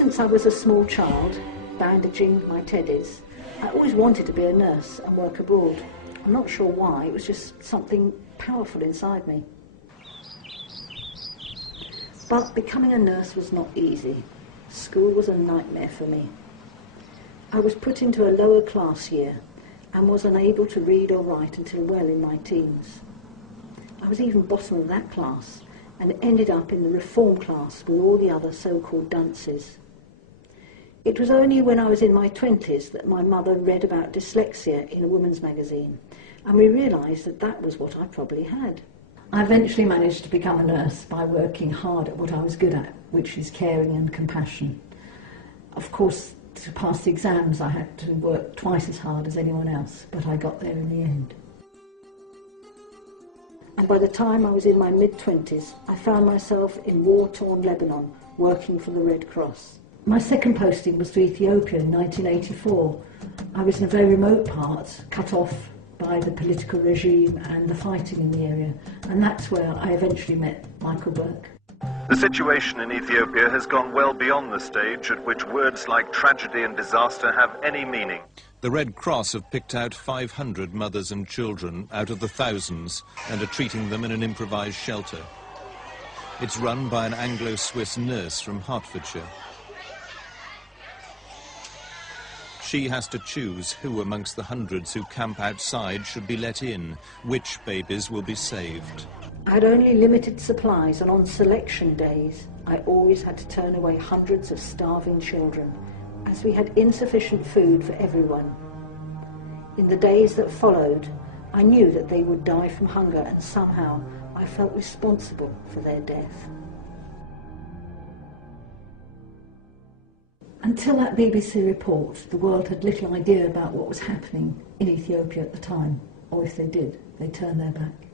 since I was a small child, bandaging my teddies, I always wanted to be a nurse and work abroad. I'm not sure why, it was just something powerful inside me. But becoming a nurse was not easy. School was a nightmare for me. I was put into a lower class year and was unable to read or write until well in my teens. I was even bottom of that class and ended up in the reform class with all the other so-called dunces. It was only when I was in my 20s that my mother read about dyslexia in a woman's magazine, and we realised that that was what I probably had. I eventually managed to become a nurse by working hard at what I was good at, which is caring and compassion. Of course, to pass the exams I had to work twice as hard as anyone else, but I got there in the end. And by the time I was in my mid-20s, I found myself in war-torn Lebanon, working for the Red Cross. My second posting was to Ethiopia in 1984. I was in a very remote part, cut off by the political regime and the fighting in the area, and that's where I eventually met Michael Burke. The situation in Ethiopia has gone well beyond the stage at which words like tragedy and disaster have any meaning. The Red Cross have picked out 500 mothers and children out of the thousands and are treating them in an improvised shelter. It's run by an Anglo-Swiss nurse from Hertfordshire. She has to choose who amongst the hundreds who camp outside should be let in, which babies will be saved. I had only limited supplies, and on selection days I always had to turn away hundreds of starving children, as we had insufficient food for everyone. In the days that followed, I knew that they would die from hunger, and somehow I felt responsible for their death. Until that BBC report, the world had little idea about what was happening in Ethiopia at the time, or if they did, they turned their back.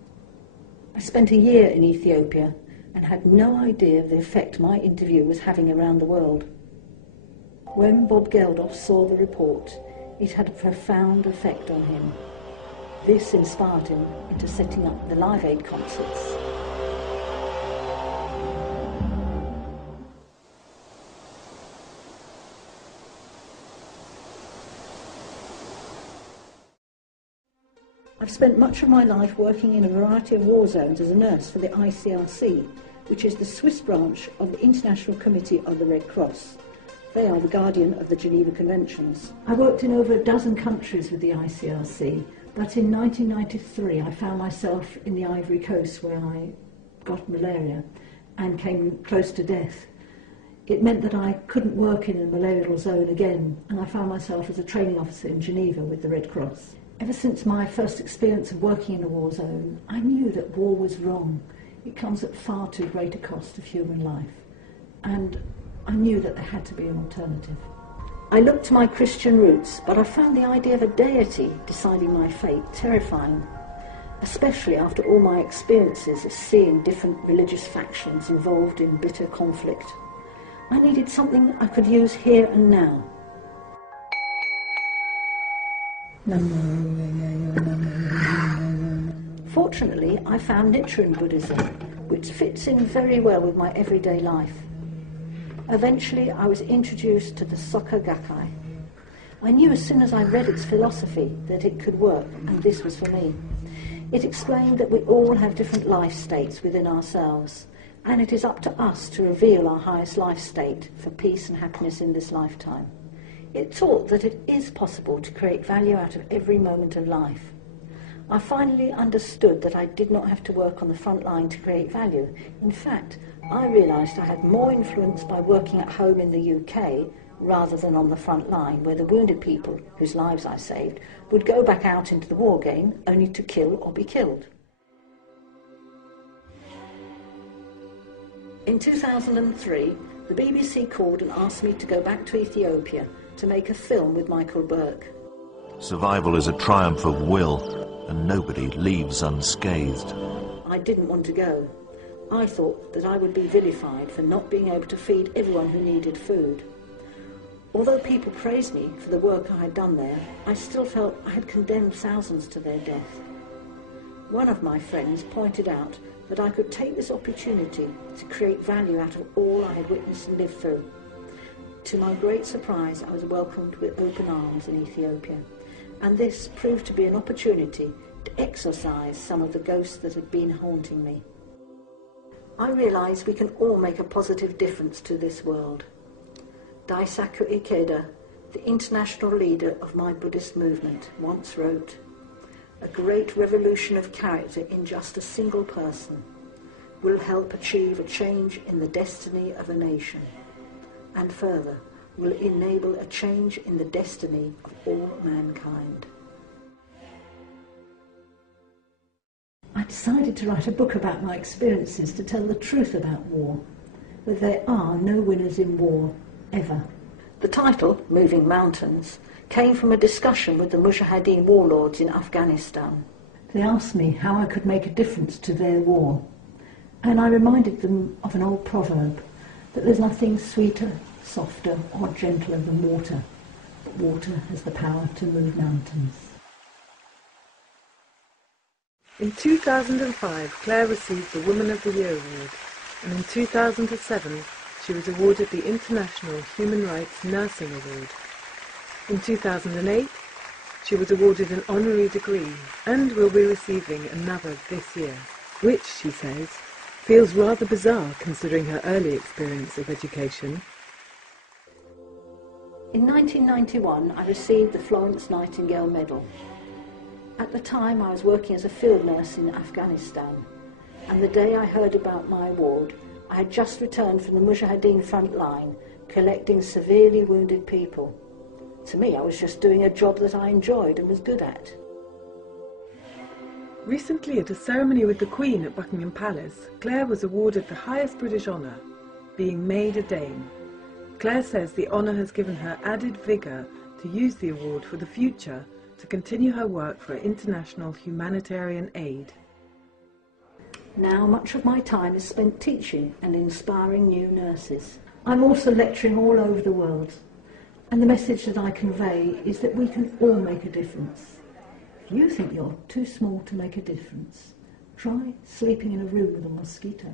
I spent a year in Ethiopia and had no idea of the effect my interview was having around the world. When Bob Geldof saw the report, it had a profound effect on him. This inspired him into setting up the Live Aid concerts. I've spent much of my life working in a variety of war zones as a nurse for the ICRC, which is the Swiss branch of the International Committee of the Red Cross. They are the guardian of the Geneva Conventions. I worked in over a dozen countries with the ICRC, but in 1993 I found myself in the Ivory Coast where I got malaria and came close to death. It meant that I couldn't work in a malarial zone again, and I found myself as a training officer in Geneva with the Red Cross. Ever since my first experience of working in a war zone, I knew that war was wrong. It comes at far too great a cost of human life. And I knew that there had to be an alternative. I looked to my Christian roots, but I found the idea of a deity deciding my fate terrifying, especially after all my experiences of seeing different religious factions involved in bitter conflict. I needed something I could use here and now. Fortunately, I found Nichiren Buddhism, which fits in very well with my everyday life. Eventually, I was introduced to the Soka Gakkai. I knew as soon as I read its philosophy that it could work, and this was for me. It explained that we all have different life states within ourselves, and it is up to us to reveal our highest life state for peace and happiness in this lifetime. It taught that it is possible to create value out of every moment of life. I finally understood that I did not have to work on the front line to create value. In fact, I realised I had more influence by working at home in the UK rather than on the front line, where the wounded people, whose lives I saved, would go back out into the war game only to kill or be killed. In 2003, the BBC called and asked me to go back to Ethiopia to make a film with Michael Burke. Survival is a triumph of will, and nobody leaves unscathed. I didn't want to go. I thought that I would be vilified for not being able to feed everyone who needed food. Although people praised me for the work I had done there, I still felt I had condemned thousands to their death. One of my friends pointed out that I could take this opportunity to create value out of all I had witnessed and lived through. to my great surprise, I was welcomed with open arms in Ethiopia, and this proved to be an opportunity to exorcise some of the ghosts that had been haunting me. I realised we can all make a positive difference to this world. Daisaku Ikeda, the international leader of my Buddhist movement, once wrote, "A great revolution of character in just a single person will help achieve a change in the destiny of a nation, and further, will enable a change in the destiny of all mankind." I decided to write a book about my experiences to tell the truth about war, that there are no winners in war, ever. The title, Moving Mountains, came from a discussion with the Mujahideen warlords in Afghanistan. They asked me how I could make a difference to their war, and I reminded them of an old proverb, that there's nothing sweeter, softer or gentler than water, but water has the power to move mountains. In 2005, Claire received the Woman of the Year award, and in 2007 she was awarded the International Human Rights Nursing Award. In 2008 she was awarded an honorary degree and will be receiving another this year, which, she says, feels rather bizarre considering her early experience of education. In 1991 I received the Florence Nightingale Medal. At the time I was working as a field nurse in Afghanistan, and the day I heard about my award, I had just returned from the Mujahideen front line, collecting severely wounded people. To me, I was just doing a job that I enjoyed and was good at. Recently, at a ceremony with the Queen at Buckingham Palace, Claire was awarded the highest British honour, being made a Dame. Claire says the honour has given her added vigour to use the award for the future to continue her work for international humanitarian aid. Now much of my time is spent teaching and inspiring new nurses. I'm also lecturing all over the world, and the message that I convey is that we can all make a difference. If you think you're too small to make a difference, try sleeping in a room with a mosquito.